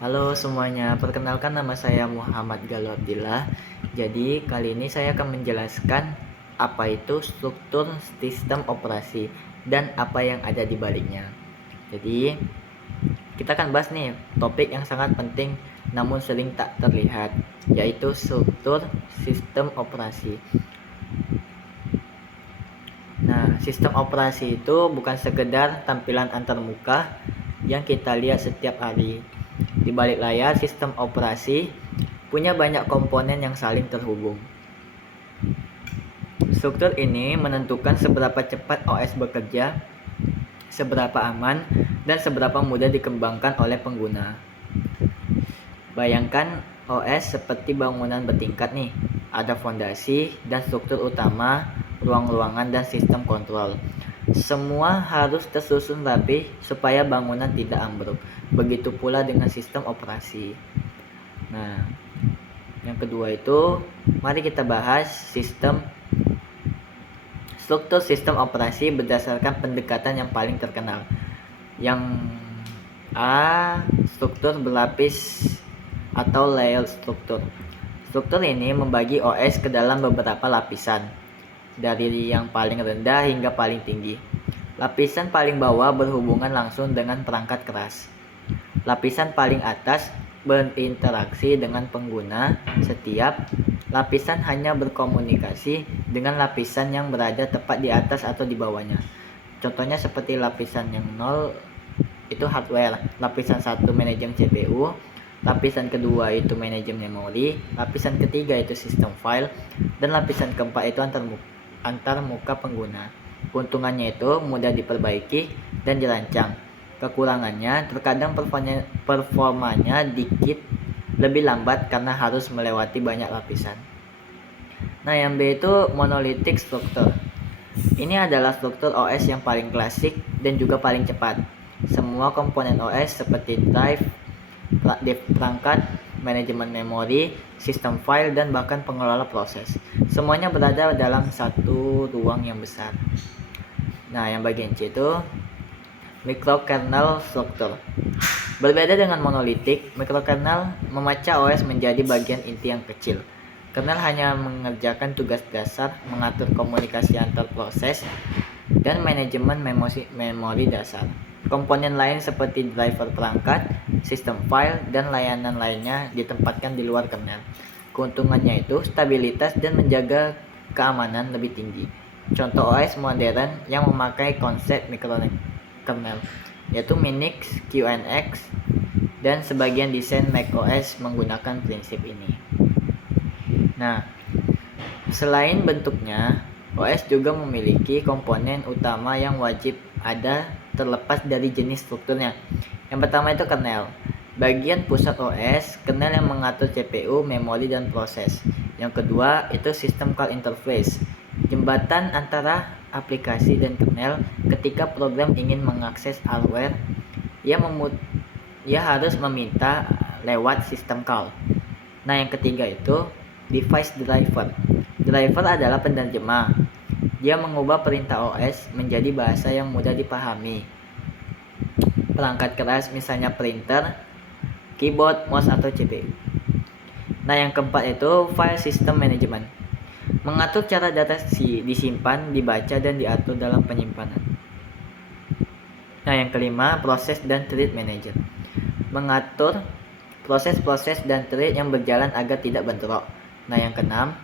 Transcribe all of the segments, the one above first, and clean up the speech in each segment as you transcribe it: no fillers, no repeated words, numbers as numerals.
Halo semuanya, perkenalkan nama saya Muhammad Galuh Abdillah. Jadi kali ini saya akan menjelaskan apa itu struktur sistem operasi dan apa yang ada di baliknya. Jadi kita akan bahas nih topik yang sangat penting namun sering tak terlihat, yaitu struktur sistem operasi. Nah, sistem operasi itu bukan sekedar tampilan antarmuka yang kita lihat setiap hari. Di balik layar sistem operasi punya banyak komponen yang saling terhubung. Struktur ini menentukan seberapa cepat OS bekerja, seberapa aman, dan seberapa mudah dikembangkan oleh pengguna. Bayangkan OS seperti bangunan bertingkat nih. Ada fondasi dan struktur utama, ruang-ruangan, dan sistem kontrol. Semua harus tersusun rapi supaya bangunan tidak ambruk. Begitu pula dengan sistem operasi. Nah, yang kedua itu, mari kita bahas struktur sistem operasi berdasarkan pendekatan yang paling terkenal. Yang A, struktur berlapis atau layer struktur. Struktur ini membagi OS ke dalam beberapa lapisan, dari yang paling rendah hingga paling tinggi. Lapisan paling bawah berhubungan langsung dengan perangkat keras. Lapisan paling atas berinteraksi dengan pengguna. Setiap lapisan hanya berkomunikasi dengan lapisan yang berada tepat di atas atau di bawahnya. Contohnya seperti lapisan yang 0 itu hardware, lapisan 1 manajemen CPU, lapisan kedua itu manajemen memori, lapisan ketiga itu sistem file, dan lapisan keempat itu antar muka pengguna. Keuntungannya itu mudah diperbaiki dan dirancang. Kekurangannya terkadang performanya dikit lebih lambat karena harus melewati banyak lapisan. Nah, yang B itu monolithic struktur. Ini adalah struktur OS yang paling klasik dan juga paling cepat. Semua komponen OS seperti drive, perangkat, manajemen memori, sistem file, dan bahkan pengelola proses. Semuanya berada dalam satu ruang yang besar. Nah, yang bagian C itu microkernel struktur. Berbeda dengan monolitik, mikrokernel memecah OS menjadi bagian inti yang kecil. Kernel hanya mengerjakan tugas dasar, mengatur komunikasi antar proses, dan manajemen memori dasar. Komponen lain seperti driver perangkat, sistem file, dan layanan lainnya ditempatkan di luar kernel. Keuntungannya itu stabilitas dan menjaga keamanan lebih tinggi. Contoh OS modern yang memakai konsep mikrokernel yaitu Minix, QNX, dan sebagian desain macOS menggunakan prinsip ini. Nah, selain bentuknya, OS juga memiliki komponen utama yang wajib ada terlepas dari jenis strukturnya. Yang pertama itu kernel. Bagian pusat OS, kernel yang mengatur CPU, memori, dan proses. Yang kedua itu sistem call interface, jembatan antara aplikasi dan kernel. Ketika program ingin mengakses hardware, ia harus meminta lewat sistem call. Nah, yang ketiga itu device driver. Driver adalah penerjemah. Dia mengubah perintah OS menjadi bahasa yang mudah dipahami. Perangkat keras misalnya printer, keyboard, mouse, atau CPU. Nah, yang keempat itu file system management. Mengatur cara data disimpan, dibaca, dan diatur dalam penyimpanan. Nah, yang kelima, proses dan thread manager. Mengatur proses-proses dan thread yang berjalan agar tidak bentrok. Nah, yang keenam,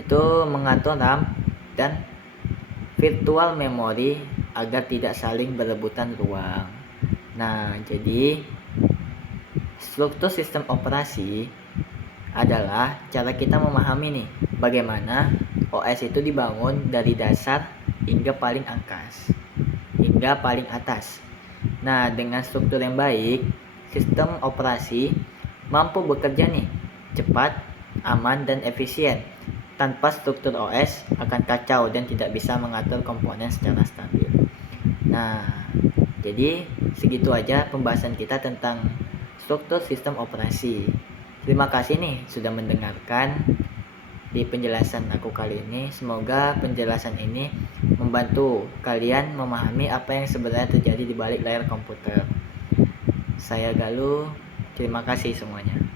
itu mengatur RAM dan virtual memory agar tidak saling berebutan ruang. Nah, jadi struktur sistem operasi adalah cara kita memahami nih bagaimana OS itu dibangun dari dasar hingga paling atas. Nah, dengan struktur yang baik, sistem operasi mampu bekerja nih cepat, aman, dan efisien. Tanpa struktur OS akan kacau dan tidak bisa mengatur komponen secara stabil. Nah, jadi segitu aja pembahasan kita tentang struktur sistem operasi. Terima kasih nih sudah mendengarkan di penjelasan aku kali ini. Semoga penjelasan ini membantu kalian memahami apa yang sebenarnya terjadi di balik layar komputer. Saya Galuh, Terima kasih semuanya.